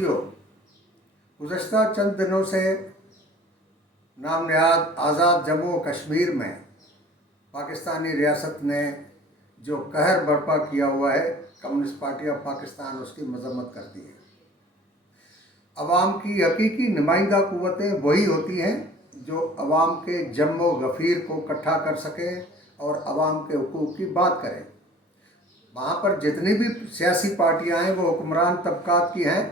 साथियों, गुज़श्ता चंद दिनों से नाम नहाद आज़ाद जम्मू और कश्मीर में पाकिस्तानी रियासत ने जो कहर बर्पा किया हुआ है, कम्युनिस्ट पार्टी ऑफ पाकिस्तान उसकी मजम्मत करती है। अवाम की हकीकी नुमाइंदा क़ुव्वतें वही होती हैं जो अवाम के जम्मो गफ़ीर को इकट्ठा कर सकें और अवाम के हुकूक़ की बात करें। वहाँ पर जितनी भी सियासी पार्टियाँ हैं वो हुक्मरान तबकात की हैं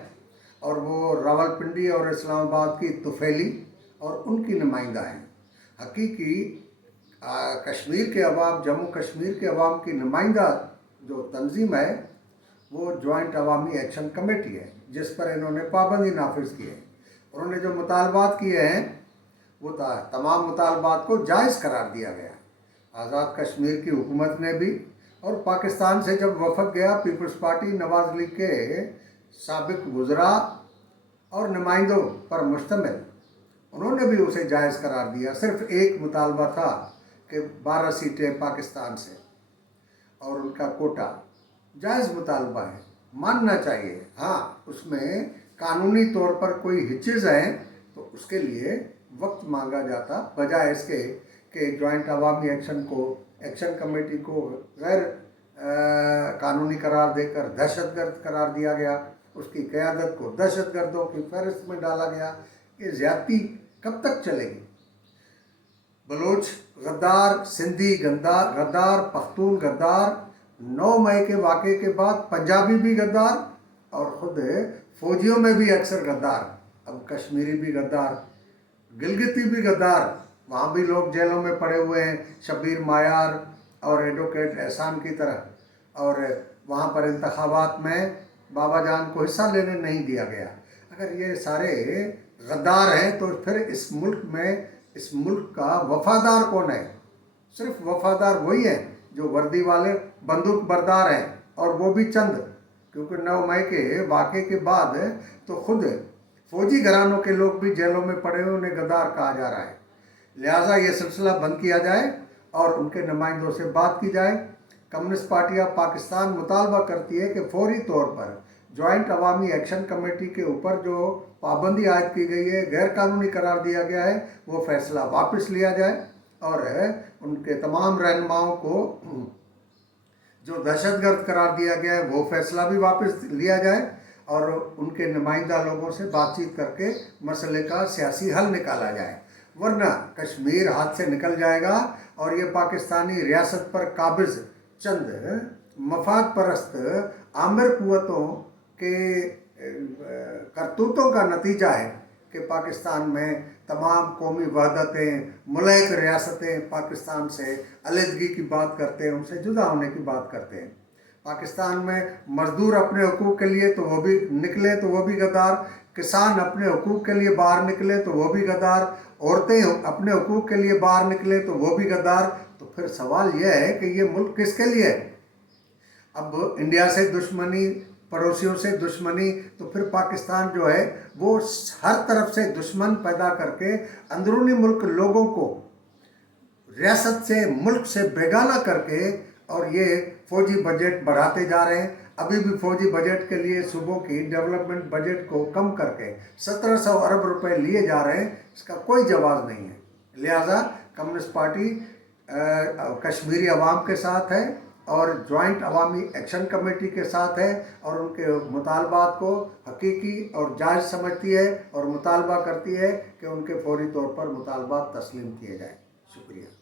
और वो रावलपिंडी और इस्लामाबाद की तुफैली और उनकी नुमाइंदा हैं। हकीकी कश्मीर के अवाम, जम्मू कश्मीर के अवाम की नुमाइंदा जो तंजीम है वो जॉइंट अवामी एक्शन कमेटी है, जिस पर इन्होंने पाबंदी नाफिज की है। उन्होंने जो मुतालबात किए हैं वो तमाम मुतालबात को जायज़ करार दिया गया। आज़ाद कश्मीर की हुकूमत ने भी और पाकिस्तान से जब वफद गया पीपल्स पार्टी नवाज लीग के साबिक वज़रा और नुमाइंदों पर मुश्तमिल, उन्होंने भी उसे जायज़ करार दिया। सिर्फ एक मुतालबा था कि 12 सीटें पाकिस्तान से और उनका कोटा जायज़ मुतालबा है, मानना चाहिए। हाँ, उसमें कानूनी तौर पर कोई हिचेज हैं तो उसके लिए वक्त मांगा जाता, बजाय इसके कि जॉइंट अवामी एक्शन कमेटी को गैर कानूनी करार देकर दहशतगर्द करार दिया गया, उसकी क़यादत को दहशतगर्दों की फहरिस्त में डाला गया। ये ज़्यादती कब तक चलेगी? बलोच गद्दार, सिंधी गद्दार, पख्तून गद्दार, 9 मई के वाक़े के बाद पंजाबी भी गद्दार और ख़ुद फ़ौजियों में भी अक्सर गद्दार, अब कश्मीरी भी गद्दार, गिलगिती भी गद्दार। वहाँ भी लोग जेलों में पड़े हुए हैं, शब्बीर मायार और एडवोकेट एहसान की तरह। और वहाँ पर इंतखाबात में बाबा जान को हिस्सा लेने नहीं दिया गया। अगर ये सारे गद्दार हैं तो फिर इस मुल्क का वफादार कौन है? सिर्फ वफादार वही है जो वर्दी वाले बंदूक बरदार हैं, और वो भी चंद, क्योंकि 9 मई के वाक़े के बाद तो खुद फौजी घरानों के लोग भी जेलों में पड़े हुए, उन्हें गद्दार कहा जा रहा है। लिहाजा ये सिलसिला बंद किया जाए और उनके नुमाइंदों से बात की जाए। कम्युनिस्ट पार्टी ऑफ पाकिस्तान मुतालबा करती है कि फौरी तौर पर जॉइंट अवामी एक्शन कमेटी के ऊपर जो पाबंदी आयद की गई है, गैर कानूनी करार दिया गया है, वो फैसला वापस लिया जाए और उनके तमाम रहनुमाओं को जो दहशतगर्द करार दिया गया है वो फैसला भी वापस लिया जाए और उनके नुमाइंदा लोगों से बातचीत करके मसले का सियासी हल निकाला जाए। वरना कश्मीर हाथ से निकल जाएगा और ये पाकिस्तानी रियासत पर काबिज चंद मफाद परस्त आमिर कुव्वतों के करतूतों का नतीजा है कि पाकिस्तान में तमाम कौमी वहदतें, मुल्क रियासतें पाकिस्तान से अलहदगी की बात करते हैं, उनसे जुदा होने की बात करते हैं। पाकिस्तान में मज़दूर अपने हुकूक़ के लिए तो वो भी निकले तो वो भी गद्दार, किसान अपने हुकूक़ के लिए बाहर निकले तो वो भी गद्दार, औरतें अपने हुकूक़ के लिए बाहर निकले तो वो भी गद्दार। तो फिर सवाल यह है कि ये मुल्क किसके लिए है? अब इंडिया से दुश्मनी, पड़ोसियों से दुश्मनी, तो फिर पाकिस्तान जो है वो हर तरफ से दुश्मन पैदा करके अंदरूनी मुल्क लोगों को रियासत से, मुल्क से बेगाना करके, और ये फ़ौजी बजट बढ़ाते जा रहे हैं। अभी भी फ़ौजी बजट के लिए सूबों की डेवलपमेंट बजट को कम करके 1700 अरब रुपए लिए जा रहे हैं, इसका कोई जवाब नहीं है। लिहाजा कम्युनिस्ट पार्टी कश्मीरी अवाम के साथ है और जॉइंट अवामी एक्शन कमेटी के साथ है और उनके मुतालबात को हकीकी और जायज़ समझती है और मुतालबा करती है कि उनके फौरी तौर पर मुतालबात तस्लीम किए जाएँ। शुक्रिया।